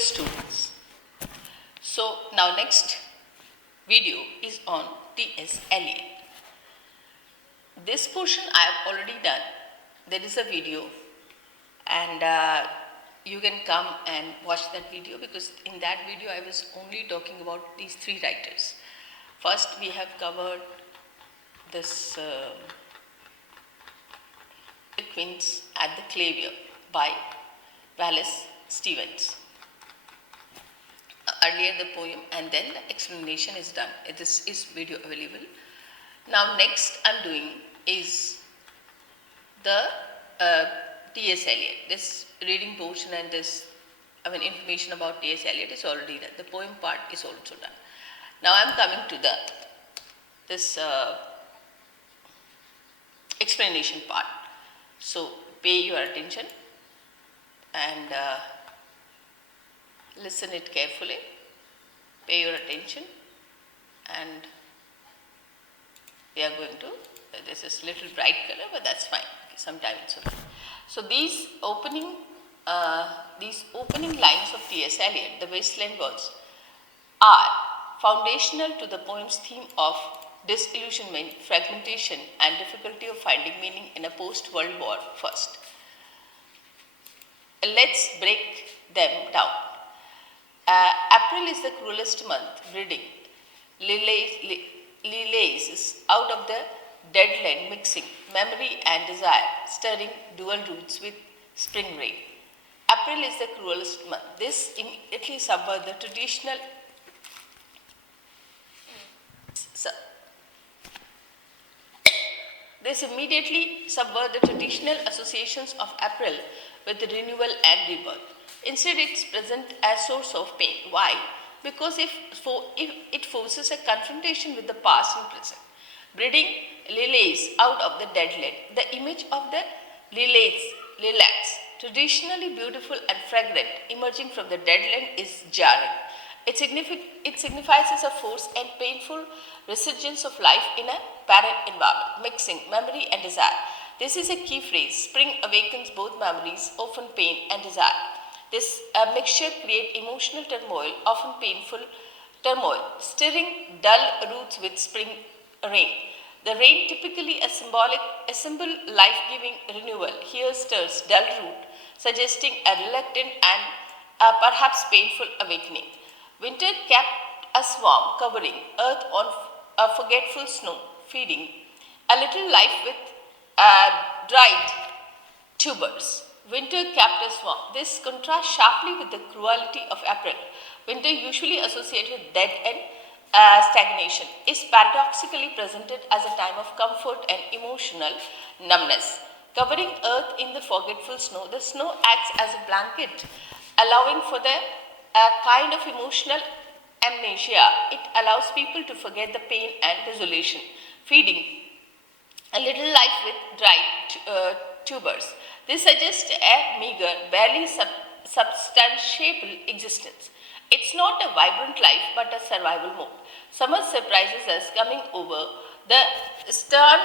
students. So now next video is on T.S. Eliot. This portion I have already done. There is a video and you can come and watch that video, because in that video I was only talking about these three writers. First we have covered this Queens at the Clavier by Wallace Stevens. Earlier the poem and then the explanation is done. This is video available. Now next I am doing is the T.S. Eliot. This reading portion and this information about T.S. Eliot is already done. The poem part is also done. Now I am coming to this explanation part. So pay your attention and listen it carefully. Pay your attention, and we are going to, this is little bright color, but that's fine. Sometimes it's okay. So these opening lines of T.S. Eliot, the Wasteland words, are foundational to the poem's theme of disillusionment, fragmentation, and difficulty of finding meaning in a post-World War first. Let's break them down. April is the cruelest month, breeding lilies out of the dead land, mixing memory and desire, stirring dual roots with spring rain. April is the cruelest month. This immediately subverts the traditional associations of April with renewal and rebirth. Instead, it's present as source of pain. Why? Because if it forces a confrontation with the past and present. Breeding lilies out of the dead land. The image of the lilacs, traditionally beautiful and fragrant, emerging from the dead land is jarring. It signifies a force and painful resurgence of life in a barren environment, mixing memory and desire. This is a key phrase. Spring awakens both memories, often pain and desire. This mixture creates emotional turmoil, often painful turmoil, stirring dull roots with spring rain. The rain, typically a symbol life-giving renewal, here stirs dull root, suggesting a reluctant and perhaps painful awakening. Winter kept a swarm covering earth on a forgetful snow, feeding a little life with dried tubers. Winter kept a swarm. This contrasts sharply with the cruelty of April. Winter, usually associated with death and stagnation, is paradoxically presented as a time of comfort and emotional numbness. Covering earth in the forgetful snow, the snow acts as a blanket, allowing for the kind of emotional amnesia. It allows people to forget the pain and desolation, feeding a little life with dried tubers. This suggests a meager, barely substantiable existence. It's not a vibrant life, but a survival mode. Summer surprises us, coming over the stern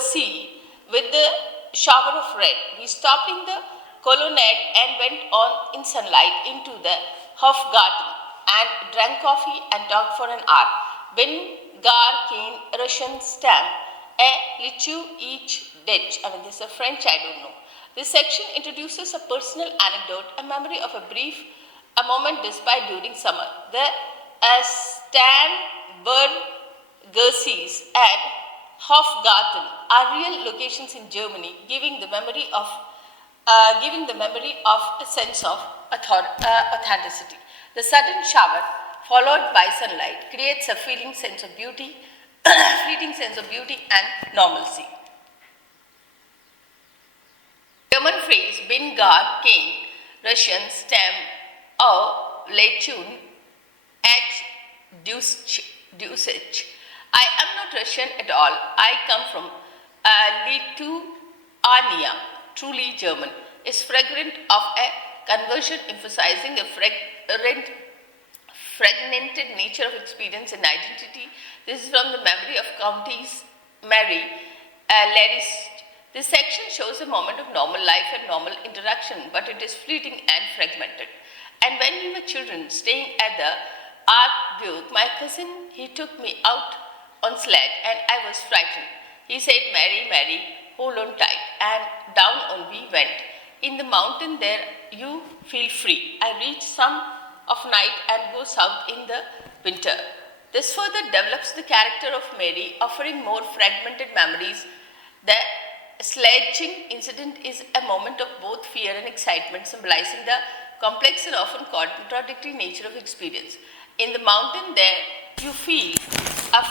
sea with the shower of red. We stopped in the colonnade and went on in sunlight into the Hofgarten and drank coffee and talked for an hour. When Gar came, Russian stamp, a litu each ditch. This is a French, I don't know. This section introduces a personal anecdote, a memory of a moment despite during summer. The Sternberg-Gersies and Hofgarten are real locations in Germany, giving the memory of a sense of authenticity. The sudden shower, followed by sunlight, creates a fleeting sense of beauty and normalcy. German phrase bin gar kein, Russian stem au Lechun h dusich. I am not Russian at all. I come from Lithuania. Truly German is fragrant of a conversion, emphasizing the fragmented nature of experience and identity. This is from the memory of Countess Mary Larist This section shows a moment of normal life and normal interaction, but it is fleeting and fragmented. And when we were children staying at the Archduke, my cousin, he took me out on sled and I was frightened. He said, Mary, Mary, hold on tight, and down on we went. In the mountain there you feel free. I reach some of night and go south in the winter. This further develops the character of Mary, offering more fragmented memories. The sledging incident is a moment of both fear and excitement, symbolizing the complex and often contradictory nature of experience. In the mountain there you feel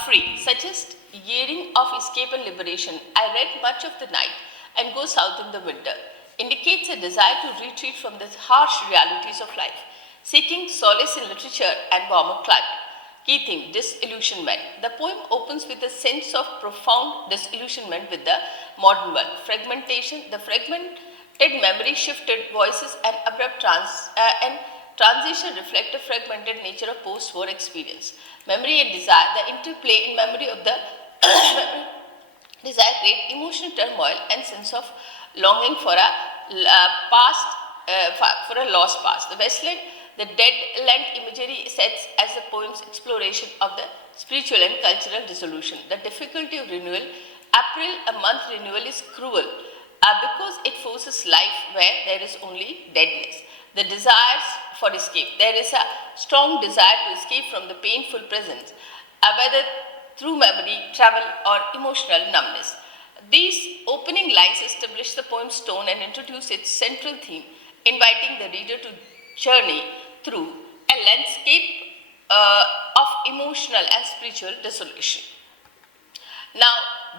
free, such as yearning of escape and liberation. I read much of the night and go south in the winter. Indicates a desire to retreat from the harsh realities of life, seeking solace in literature and warmer climate. Key theme, disillusionment. The poem opens with a sense of profound disillusionment with the modern world. Fragmentation, the fragmented memory shifted voices and abrupt transition reflect a fragmented nature of post-war experience. Memory and desire, the interplay in memory of the desire create emotional turmoil and sense of longing for a lost past. The Wasteland, the dead land imagery sets as the poem's exploration of the spiritual and cultural dissolution. The difficulty of renewal. April, a month renewal, is cruel because it forces life where there is only deadness. The desires for escape. There is a strong desire to escape from the painful present, whether through memory, travel, or emotional numbness. These opening lines establish the poem's tone and introduce its central theme, inviting the reader to journey through a landscape of emotional and spiritual desolation. Now,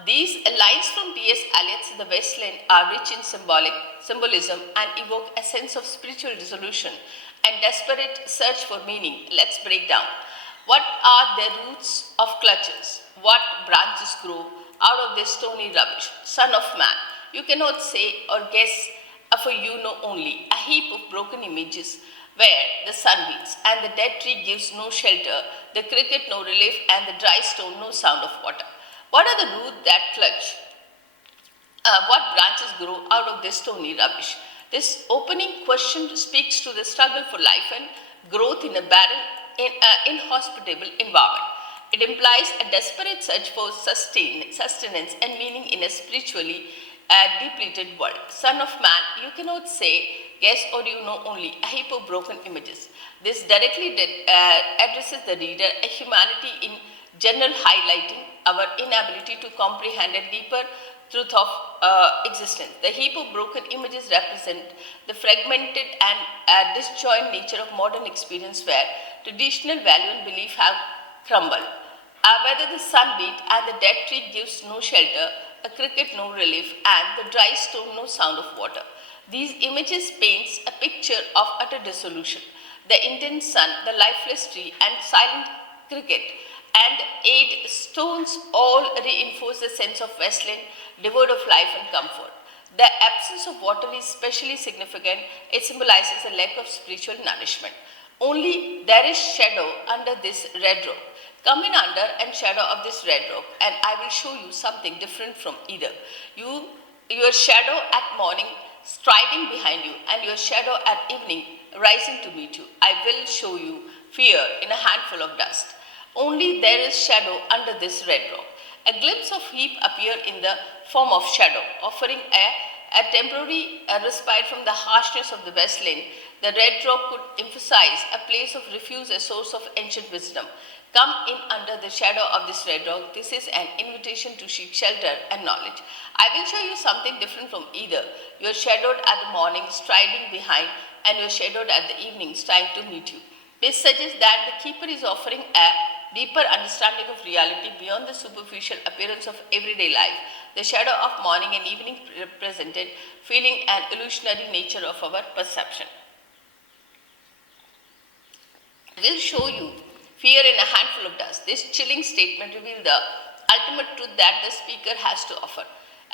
these lines from T.S. Eliot's The Wasteland are rich in symbolism and evoke a sense of spiritual dissolution and desperate search for meaning. Let's break down. What are the roots of clutches? What branches grow out of this stony rubbish? Son of man, you cannot say or guess, for you know only a heap of broken images where the sun beats and the dead tree gives no shelter, the cricket no relief, and the dry stone no sound of water. What are the roots that clutch? What branches grow out of this stony rubbish? This opening question speaks to the struggle for life and growth in a barren, inhospitable environment. It implies a desperate search for sustenance and meaning in a spiritually depleted world. Son of man, you cannot say, guess, or you know only a heap of broken images. This directly addresses the reader, a humanity in general, highlighting our inability to comprehend a deeper truth of existence. The heap of broken images represent the fragmented and disjointed nature of modern experience where traditional value and belief have crumbled. Whether the sun beat and the dead tree gives no shelter, a cricket no relief, and the dry stone no sound of water. These images paints a picture of utter dissolution. The intense sun, the lifeless tree, and silent cricket and 8 stones all reinforce the sense of wasteland, devoid of life and comfort. The absence of water is especially significant. It symbolizes a lack of spiritual nourishment. Only there is shadow under this red rock. Come in under and shadow of this red rock, and I will show you something different from either. Your shadow at morning striding behind you, and your shadow at evening rising to meet you. I will show you fear in a handful of dust. Only there is shadow under this red rock. A glimpse of heap appear in the form of shadow, offering a temporary respite from the harshness of the wasteland. The red rock could emphasize a place of refuge, a source of ancient wisdom. Come in under the shadow of this red rock. This is an invitation to seek shelter and knowledge. I will show you something different from either. You are shadowed at the morning, striding behind, and you are shadowed at the evening, trying to meet you. This suggests that the keeper is offering a deeper understanding of reality beyond the superficial appearance of everyday life. The shadow of morning and evening represented feeling and illusionary nature of our perception. I will show you fear in a handful of dust. This chilling statement reveals the ultimate truth that the speaker has to offer.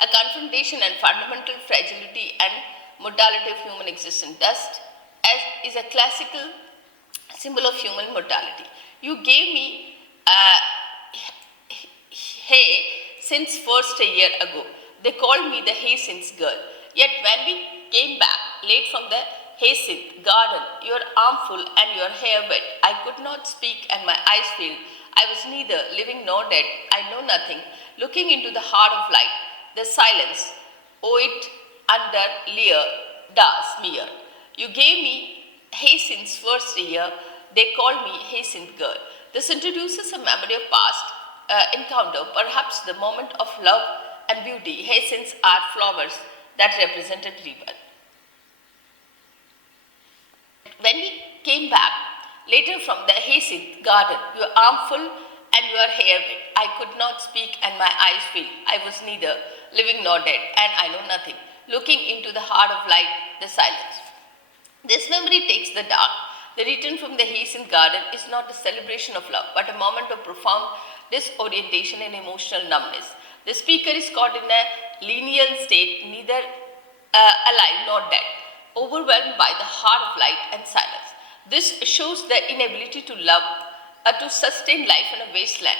A confrontation and fundamental fragility and mortality of human existence. Dust is a classical symbol of human mortality. You gave me hay since first a year ago. They called me the hyacinth girl. Yet when we came back late from the hyacinth garden, your arm full and your hair wet, I could not speak and my eyes filled. I was neither living nor dead. I know nothing. Looking into the heart of light, the silence, oh it under leer, da smear. You gave me hyacinth's first year. They called me hyacinth girl. This introduces a memory of past encounter, perhaps the moment of love and beauty. Hyacinths are flowers that represented rebirth. When we came back later from the hyacinth garden, your arm full and your hair wet, I could not speak and my eyes filled. I was neither living nor dead, and I know nothing. Looking into the heart of light, the silence. This memory takes the dark. The return from the hyacinth garden is not a celebration of love, but a moment of profound disorientation and emotional numbness. The speaker is caught in a lineal state, neither alive nor dead, overwhelmed by the heart of light and silence. This shows the inability to love, to sustain life in a wasteland.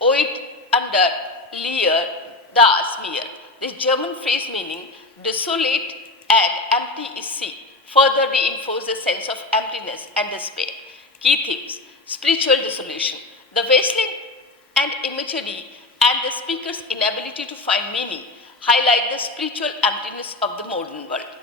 Oh, it under leer, da smear. This German phrase meaning desolate and empty is sea further reinforces the sense of emptiness and despair. Key themes: spiritual dissolution, the wasteland and imagery, and the speaker's inability to find meaning highlight the spiritual emptiness of the modern world.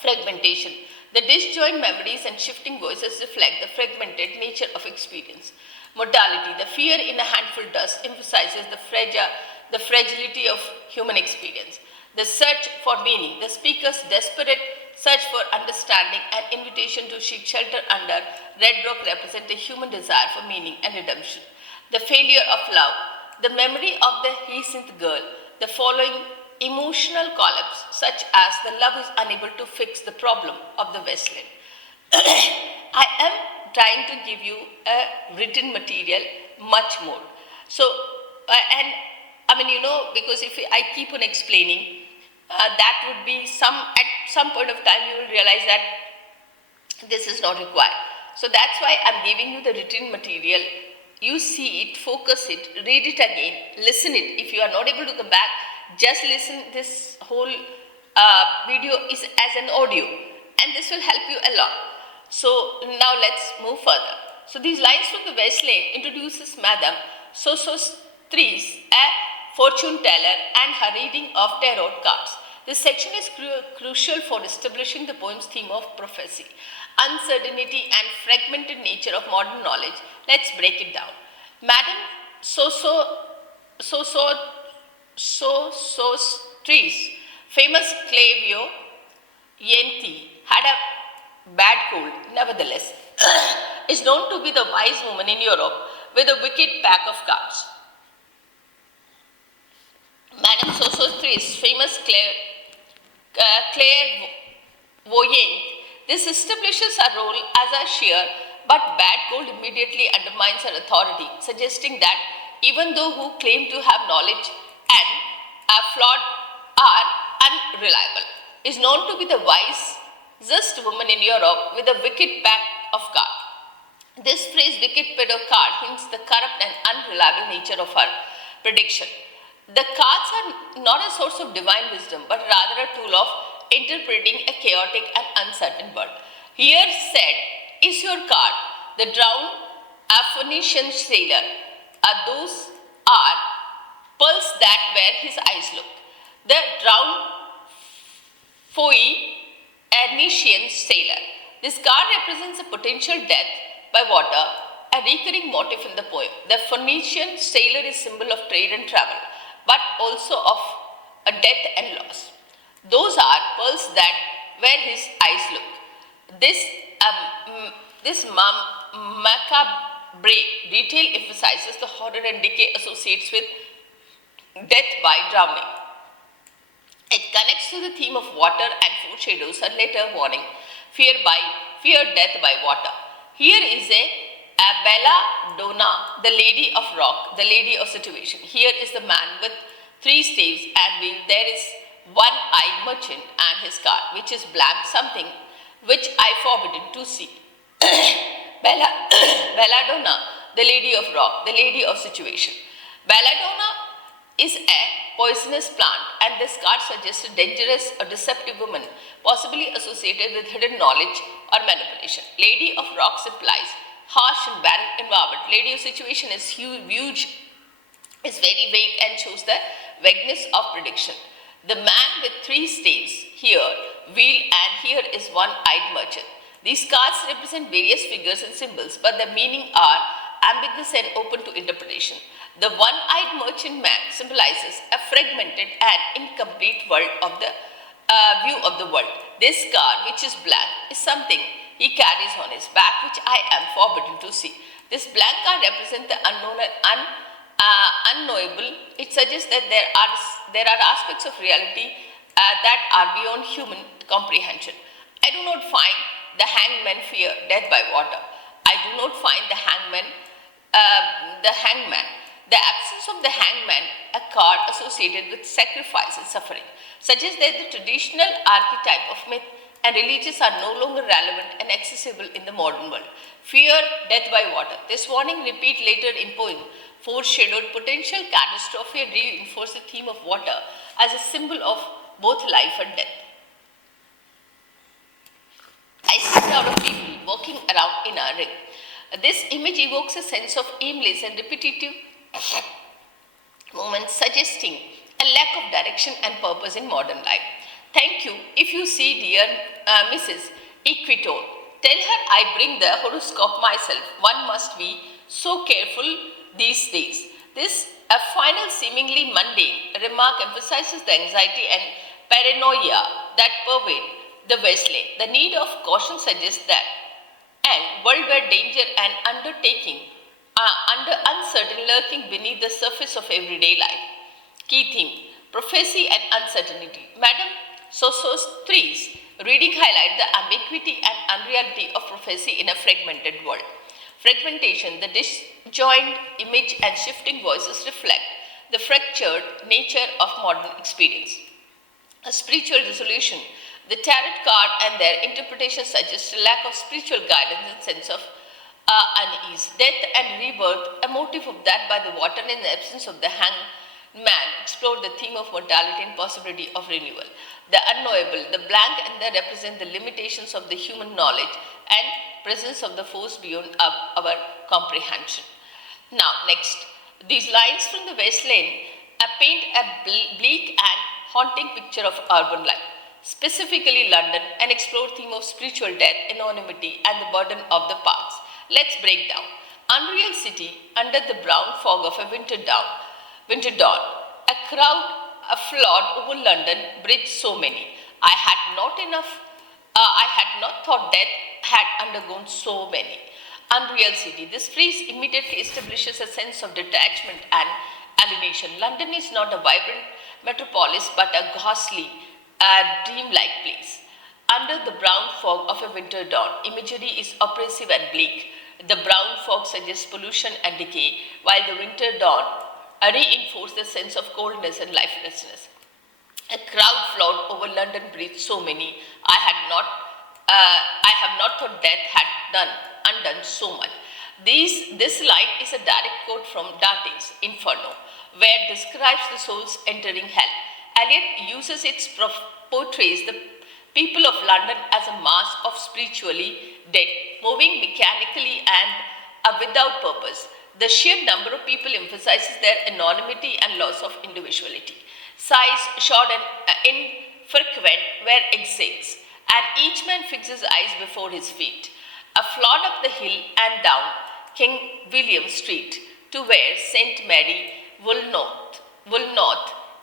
Fragmentation, the disjoint memories and shifting voices reflect the fragmented nature of experience. Mortality, the fear in a handful dust emphasizes the fragility of human experience. The search for meaning, the speaker's desperate search for understanding and invitation to seek shelter under red rock represent a human desire for meaning and redemption. The failure of love, the memory of the hyacinth girl, the following emotional collapse such as the love is unable to fix the problem of the wasteland. I am trying to give you a written material much more. So, because if I keep on explaining, that would be at some point of time you will realize that this is not required. So that's why I'm giving you the written material. You see it, focus it, read it again, listen it. If you are not able to come back, just listen. This whole video is as an audio, and this will help you a lot. So now let's move further. So these lines from the Wasteland introduces Madame Sosostris, a fortune teller, and her reading of tarot cards. This section is crucial for establishing the poem's theme of prophecy, uncertainty, and fragmented nature of modern knowledge. Let's break it down. Madame Sosostris, famous Clavio Yenti, had a bad cold. Nevertheless, is known to be the wise woman in Europe with a wicked pack of cards. Madame Sosostris, famous clairvoyant, this establishes her role as a seer, but bad cold immediately undermines her authority, suggesting that even though who claim to have knowledge and are flawed are unreliable. Is known to be the wisest woman in Europe with a wicked pack of cards. This phrase, wicked pack of cards, hints the corrupt and unreliable nature of her prediction. The cards are not a source of divine wisdom, but rather a tool of interpreting a chaotic and uncertain world. Here said, is your card the drowned Phoenician sailor? Those are pearls that where his eyes looked. The drowned Phoenician sailor. This card represents a potential death by water, a recurring motif in the poem. The Phoenician sailor is symbol of trade and travel, but also of a death and loss. Those are pearls that where his eyes look. This macabre detail emphasizes the horror and decay associated with death by drowning. It connects to the theme of water and foreshadows her later warning, fear death by water. Here is a belladonna, the lady of rock, the lady of situation. Here is the man with 3 staves and wheel. There is one-eyed merchant and his cart, which is blank, something which I forbidden to see. Belladonna, the lady of rock, the lady of situation. Belladonna is a poisonous plant, and this card suggests a dangerous or deceptive woman, possibly associated with hidden knowledge or manipulation. Lady of Rocks implies harsh and barren environment. Lady of Situation is huge, is very vague and shows the vagueness of prediction. The man with three staves here, wheel, and here is one-eyed merchant. These cards represent various figures and symbols, but the meaning are ambiguous and open to interpretation. The one-eyed merchant man symbolizes a fragmented and incomplete world of the view of the world. This card, which is blank, is something he carries on his back, which I am forbidden to see. This blank card represents the unknown and unknowable. It suggests that there are aspects of reality that are beyond human comprehension. I do not find the hangman fear death by water. I do not find the hangman. The absence of the hangman, a card associated with sacrifice and suffering, suggests that the traditional archetype of myth and religions are no longer relevant and accessible in the modern world. Fear death by water. This warning, repeat later in poem, foreshadowed potential catastrophe and reinforced the theme of water as a symbol of both life and death. I see a crowd of people walking around in a ring. This image evokes a sense of aimless and repetitive movements, suggesting a lack of direction and purpose in modern life. Thank you. If you see dear Mrs. Equitone, tell her I bring the horoscope myself. One must be so careful these days. This a final seemingly mundane remark emphasizes the anxiety and paranoia that pervade the Wasteland. The need of caution suggests that and world where danger and undertaking are under uncertain lurking beneath the surface of everyday life. Key theme, prophecy and uncertainty. Madam Soso's threes reading highlight the ambiguity and unreality of prophecy in a fragmented world. Fragmentation, the disjoint image and shifting voices reflect the fractured nature of modern experience. A spiritual resolution, the tarot card and their interpretation suggest a lack of spiritual guidance and sense of unease. Death and rebirth, a motive of that by the water in the absence of the hangman, explored the theme of mortality and possibility of renewal. The unknowable, the blank, and they represent the limitations of the human knowledge and presence of the force beyond our comprehension. Now, next, these lines from the Wasteland paint a bleak and haunting picture of urban life, specifically London, and explore theme of spiritual death, anonymity, and the burden of the past. Let's break down. Unreal city under the brown fog of a winter dawn. A crowd flawed over London Bridge so many. I had not thought death had undergone so many. Unreal city. This phrase immediately establishes a sense of detachment and alienation. London is not a vibrant metropolis but a ghostly, dreamlike place. Under the brown fog of a winter dawn, imagery is oppressive and bleak. The brown fog suggests pollution and decay, while the winter dawn reinforces the sense of coldness and lifelessness. A crowd flowed over London Bridge so many. I have not thought death had undone so much. This line is a direct quote from Dante's Inferno, where it describes the souls entering hell. Eliot uses its portrays the people of London as a mass of spiritually dead, moving mechanically and without purpose. The sheer number of people emphasizes their anonymity and loss of individuality. Size, short, and infrequent were exhales, and each man fixes his eyes before his feet. A flood up the hill and down King William Street to where St. Mary will not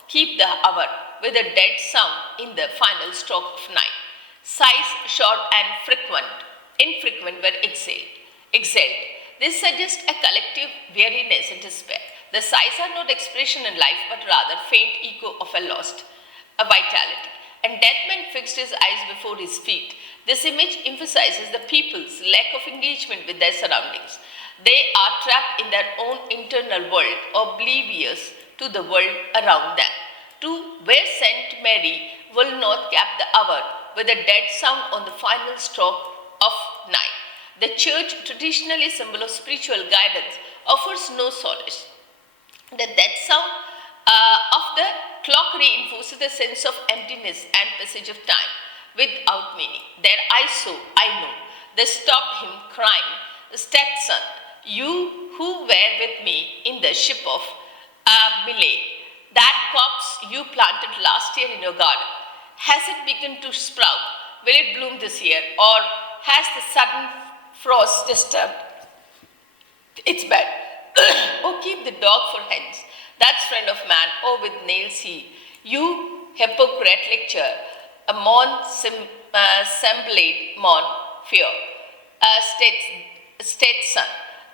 keep the hour with a dead sound in the final stroke of night. Size, short, and infrequent were exhaled. This suggests a collective weariness and despair. The sighs are not expression in life, but rather faint echo of a lost vitality. And Deathman fixed his eyes before his feet. This image emphasizes the people's lack of engagement with their surroundings. They are trapped in their own internal world, oblivious to the world around them. To where St. Mary will not cap the hour with a dead sound on the final stroke of night. The church, traditionally symbol of spiritual guidance, offers no solace. The death sound of the clock reinforces the sense of emptiness and passage of time without meaning. Their eyes saw, I know. They stopped him, crying, Stetson, you who were with me in the ship of Millet, that copse you planted last year in your garden, has it begun to sprout? Will it bloom this year? Or has the sudden frost disturbed its bed? Oh, keep the dog for hens. That's friend of man. Oh, with nails he. You hypocrite lecture. A mon semblade mon fear. Stetson.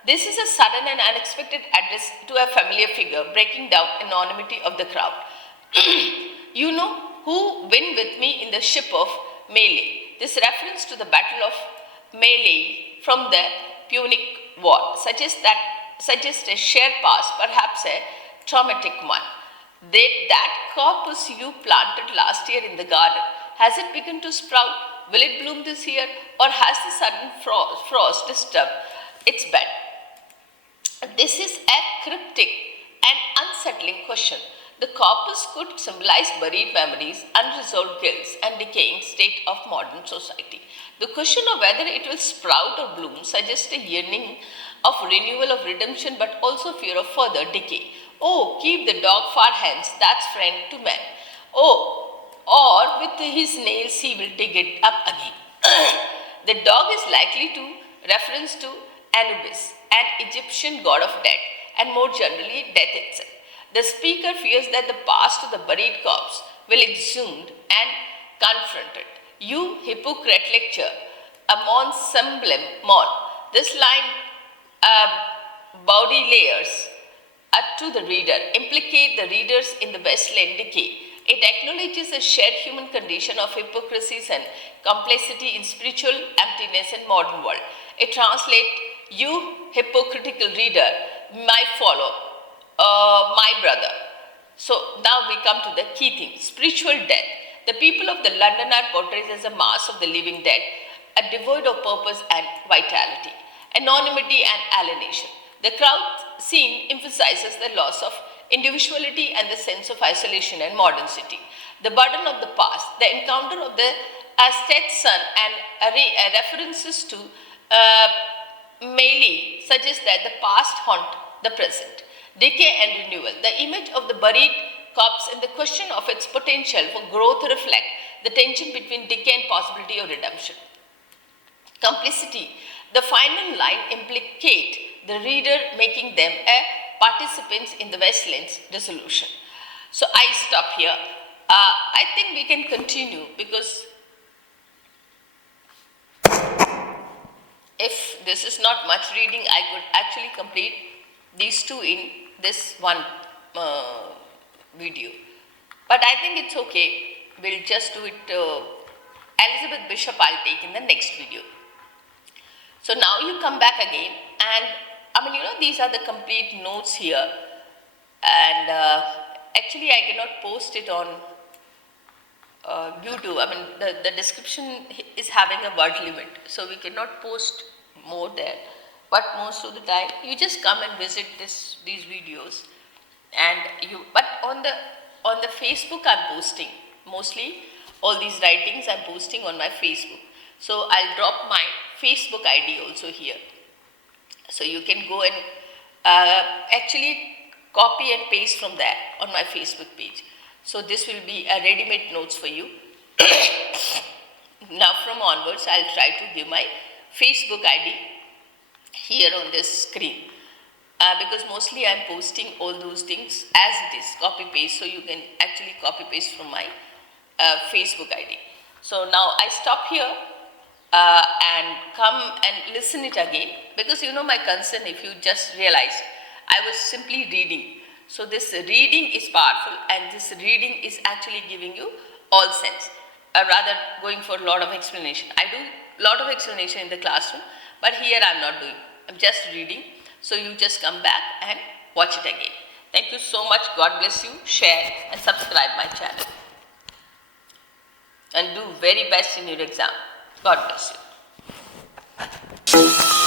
This is a sudden and unexpected address to a familiar figure, breaking down anonymity of the crowd. You know who win with me in the ship of Melee. This reference to the Battle of Melee from the Punic War suggests a shared past, perhaps a traumatic one. That corpus you planted last year in the garden, has it begun to sprout? Will it bloom this year? Or has the sudden frost disturbed its bed? This is a cryptic and unsettling question. The corpus could symbolize buried memories, unresolved guilts, and decaying state of modern society. The question of whether it will sprout or bloom suggests a yearning of renewal of redemption, but also fear of further decay. Oh, keep the dog far hence, that's friend to men. Oh, or with his nails he will dig it up again. The dog is likely to reference to Anubis, an Egyptian god of death, and more generally death itself. The speaker fears that the past of the buried corpse will exhumed and confronted. You hypocrite lecture, a mon semblem mon. This line, body layers to the reader, implicate the readers in the Wasteland decay. It acknowledges a shared human condition of hypocrisies and complicity in spiritual emptiness in modern world. It translates, you hypocritical reader, my follow, my brother. So now we come to the key thing, spiritual death. The people of the London are portrayed as a mass of the living dead, a devoid of purpose and vitality, anonymity and alienation. The crowd scene emphasizes the loss of individuality and the sense of isolation and modern city. The burden of the past, the encounter of the Stetson and references to Melee suggest that the past haunt the present. Decay and renewal. The image of the buried corpse and the question of its potential for growth reflect the tension between decay and possibility of redemption. Complicity. The final line implicate the reader, making them a participants in the Wasteland's dissolution. So I stop here. I think we can continue because if this is not much reading, I could actually complete these two in this one video. But I think it's okay. We'll just do it. Elizabeth Bishop I'll take in the next video. So now you come back again and these are the complete notes here, and actually I cannot post it on YouTube. The description is having a word limit, so we cannot post more there. But most of the time, you just come and visit these videos, and But on the Facebook, I'm posting mostly all these writings. I'm posting on my Facebook, so I'll drop my Facebook ID also here. So you can go and actually copy and paste from there on my Facebook page. So this will be a ready-made notes for you. Now from onwards, I'll try to give my Facebook ID here on this screen. Because mostly I'm posting all those things as it is, copy-paste. So you can actually copy-paste from my Facebook ID. So now I stop here. And come and listen it again, because my concern, if you just realized, I was simply reading. So this reading is powerful, and this reading is actually giving you all sense, rather going for a lot of explanation. I do a lot of explanation in the classroom, but here I'm not doing. I'm just reading. So you just come back and watch it again. Thank you so much. God bless you. Share and subscribe my channel. And do very best in your exam. God bless you.